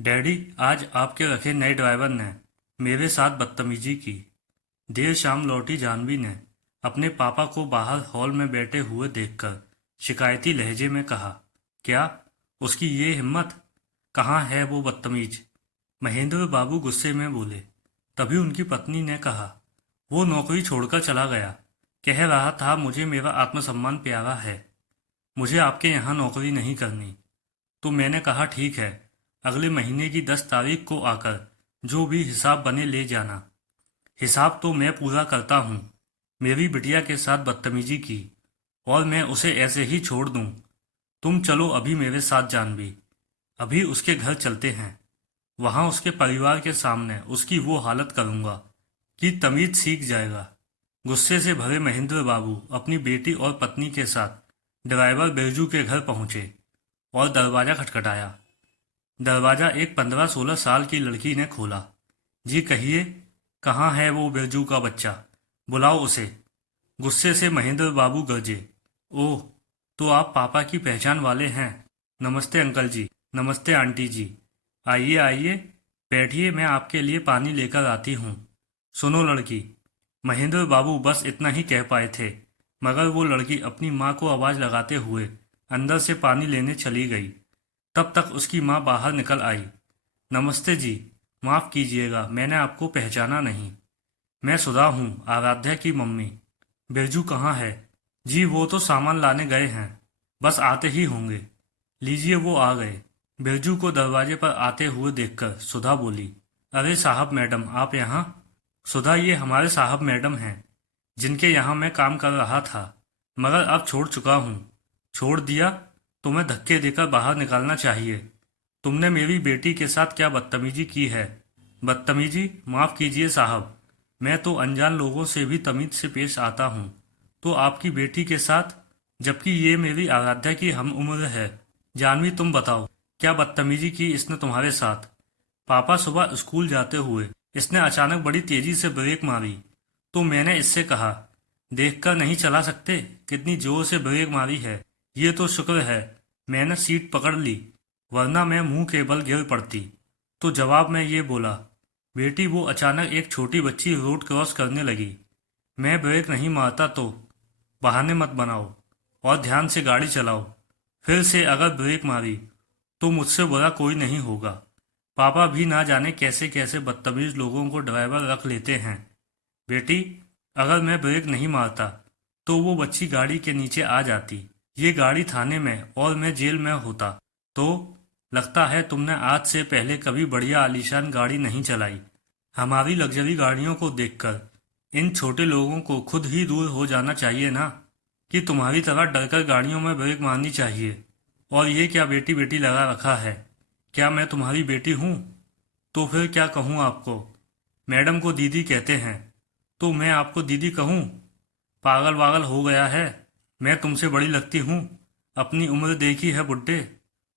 Daddy, आज आपके रखे नए ड्राइवर ने मेरे साथ बदतमीजी की। देर शाम लौटी जानवी ने अपने पापा को बाहर हॉल में बैठे हुए देखकर शिकायती लहजे में कहा, क्या उसकी ये हिम्मत? कहाँ है वो बदतमीज? महेंद्र बाबू गुस्से में बोले। तभी उनकी पत्नी ने कहा, वो नौकरी छोड़कर चला गया। कह रहा था मुझे मेरा आत्मसम्मान प्यारा है, मुझे आपके यहाँ नौकरी नहीं करनी। तो मैंने कहा ठीक है, अगले महीने की 10 तारीख को आकर जो भी हिसाब बने ले जाना। हिसाब तो मैं पूरा करता हूँ। मेरी बिटिया के साथ बदतमीजी की और मैं उसे ऐसे ही छोड़ दूँ? तुम चलो अभी मेरे साथ जानवी, अभी उसके घर चलते हैं। वहां उसके परिवार के सामने उसकी वो हालत करूंगा कि तमीज सीख जाएगा। गुस्से से भरे महेंद्र बाबू अपनी बेटी और पत्नी के साथ ड्राइवर बिरजू के घर पहुंचे और दरवाजा खटखटाया। दरवाजा एक 15-16 साल की लड़की ने खोला। जी कहिए, कहाँ है वो बिरजू का बच्चा? बुलाओ उसे। गुस्से से महेंद्र बाबू गरजे। ओह, तो आप पापा की पहचान वाले हैं। नमस्ते अंकल जी। नमस्ते आंटी जी। आइए आइए, बैठिए, मैं आपके लिए पानी लेकर आती हूँ। सुनो लड़की। महेंद्र बाबू बस इतना ही कह पाए थे, मगर वो लड़की अपनी माँ को आवाज लगाते हुए अंदर से पानी लेने चली गई। तब तक उसकी माँ बाहर निकल आई। नमस्ते जी, माफ कीजिएगा, मैंने आपको पहचाना नहीं। मैं सुधा हूँ, आराध्या की मम्मी। बिरजू कहाँ है? जी वो तो सामान लाने गए हैं, बस आते ही होंगे। लीजिए वो आ गए। बिरजू को दरवाजे पर आते हुए देखकर सुधा बोली, अरे साहब मैडम, आप यहाँ? सुधा, ये हमारे साहब मैडम हैं, जिनके यहाँ मैं काम कर रहा था, मगर अब छोड़ चुका हूँ। छोड़ दिया? तुम्हें धक्के देकर बाहर निकालना चाहिए। तुमने मेरी बेटी के साथ क्या बदतमीजी की है? बदतमीजी? माफ कीजिए साहब, मैं तो अनजान लोगों से भी तमीज से पेश आता हूँ, तो आपकी बेटी के साथ, जबकि ये मेरी आराध्या की हम उम्र है। जानवी, तुम बताओ, क्या बदतमीजी की इसने तुम्हारे साथ? पापा सुबह स्कूल जाते हुए इसने अचानक बड़ी तेजी से ब्रेक मारी, तो मैंने इससे कहा, देखकर नहीं चला सकते? कितनी जोर से ब्रेक मारी है। ये तो शुक्र है मैंने सीट पकड़ ली, वरना मैं मुंह के बल गिर पड़ती। तो जवाब में ये बोला, बेटी वो अचानक एक छोटी बच्ची रोड क्रॉस करने लगी, मैं ब्रेक नहीं मारता तो। बहाने मत बनाओ और ध्यान से गाड़ी चलाओ। फिर से अगर ब्रेक मारी तो मुझसे बुरा कोई नहीं होगा। पापा भी ना जाने कैसे कैसे बदतमीज लोगों को ड्राइवर रख लेते हैं। बेटी, अगर मैं ब्रेक नहीं मारता तो वो बच्ची गाड़ी के नीचे आ जाती, ये गाड़ी थाने में और मैं जेल में होता। तो लगता है तुमने आज से पहले कभी बढ़िया आलीशान गाड़ी नहीं चलाई। हमारी लग्जरी गाड़ियों को देखकर इन छोटे लोगों को खुद ही दूर हो जाना चाहिए ना, कि तुम्हारी तरह डरकर गाड़ियों में ब्रेक मारनी चाहिए। और ये क्या बेटी बेटी लगा रखा है? क्या मैं तुम्हारी बेटी हूँ? तो फिर क्या कहूँ आपको? मैडम को दीदी कहते हैं, तो मैं आपको दीदी कहूँ? पागल वागल हो गया है? मैं तुमसे बड़ी लगती हूँ? अपनी उम्र देखी है बुड्ढे?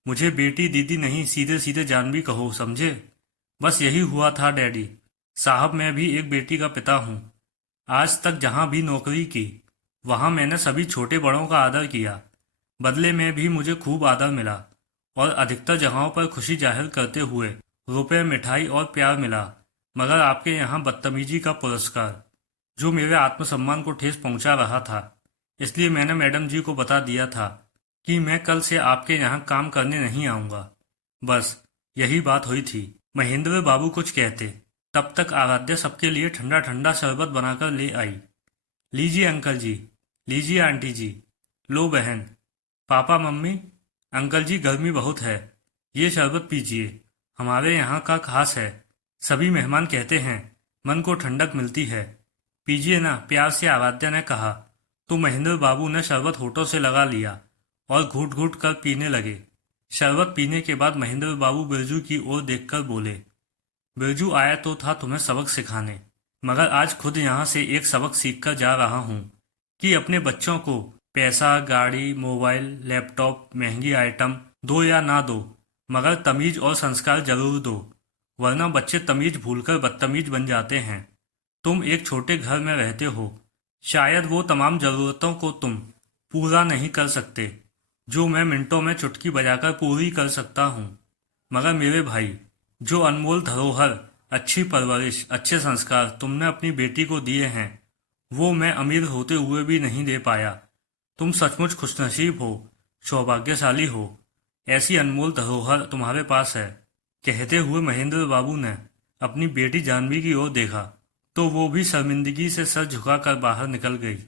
मुझे बेटी दीदी नहीं, सीधे सीधे जानवी कहो, समझे? बस यही हुआ था डैडी साहब, मैं भी एक बेटी का पिता हूँ। आज तक जहाँ भी नौकरी की, वहाँ मैंने सभी छोटे बड़ों का आदर किया, बदले में भी मुझे खूब आदर मिला, और अधिकतर जगहों पर खुशी जाहिर करते हुए रुपए, मिठाई और प्यार मिला। मगर आपके यहाँ बदतमीजी का पुरस्कार, जो मेरे आत्मसम्मान को ठेस पहुंचा रहा था। इसलिए मैंने मैडम जी को बता दिया था कि मैं कल से आपके यहाँ काम करने नहीं आऊँगा। बस यही बात हुई थी। महेंद्र बाबू कुछ कहते, तब तक आराध्या सबके लिए ठंडा ठंडा शरबत बनाकर ले आई। लीजिए अंकल जी, लीजिए आंटी जी, लो बहन, पापा मम्मी, अंकल जी गर्मी बहुत है, ये शरबत पीजिए, हमारे यहाँ का खास है। सभी मेहमान कहते हैं मन को ठंडक मिलती है। पीजिए ना, प्यार से आराध्या ने कहा। तो महेंद्र बाबू ने शरबत होठों से लगा लिया और घूट घूट कर पीने लगे। शरबत पीने के बाद महेंद्र बाबू बिरजू की ओर देखकर बोले, बिरजू आया तो था तुम्हें सबक सिखाने, मगर आज खुद यहाँ से एक सबक सीख कर जा रहा हूँ कि अपने बच्चों को पैसा, गाड़ी, मोबाइल, लैपटॉप, महंगी आइटम दो या ना दो, मगर तमीज और संस्कार जरूर दो, वरना बच्चे तमीज भूलकर बदतमीज बन जाते हैं। तुम एक छोटे घर में रहते हो, शायद वो तमाम जरूरतों को तुम पूरा नहीं कर सकते जो मैं मिनटों में चुटकी बजाकर पूरी कर सकता हूँ। मगर मेरे भाई, जो अनमोल धरोहर, अच्छी परवरिश, अच्छे संस्कार तुमने अपनी बेटी को दिए हैं, वो मैं अमीर होते हुए भी नहीं दे पाया। तुम सचमुच खुशनसीब हो, सौभाग्यशाली हो। ऐसी अनमोल धरोहर तुम्हारे पास है। कहते हुए महेंद्र बाबू ने अपनी बेटी जानवी की ओर देखा तो वो भी शर्मिंदगी से सर झुकाकर बाहर निकल गई।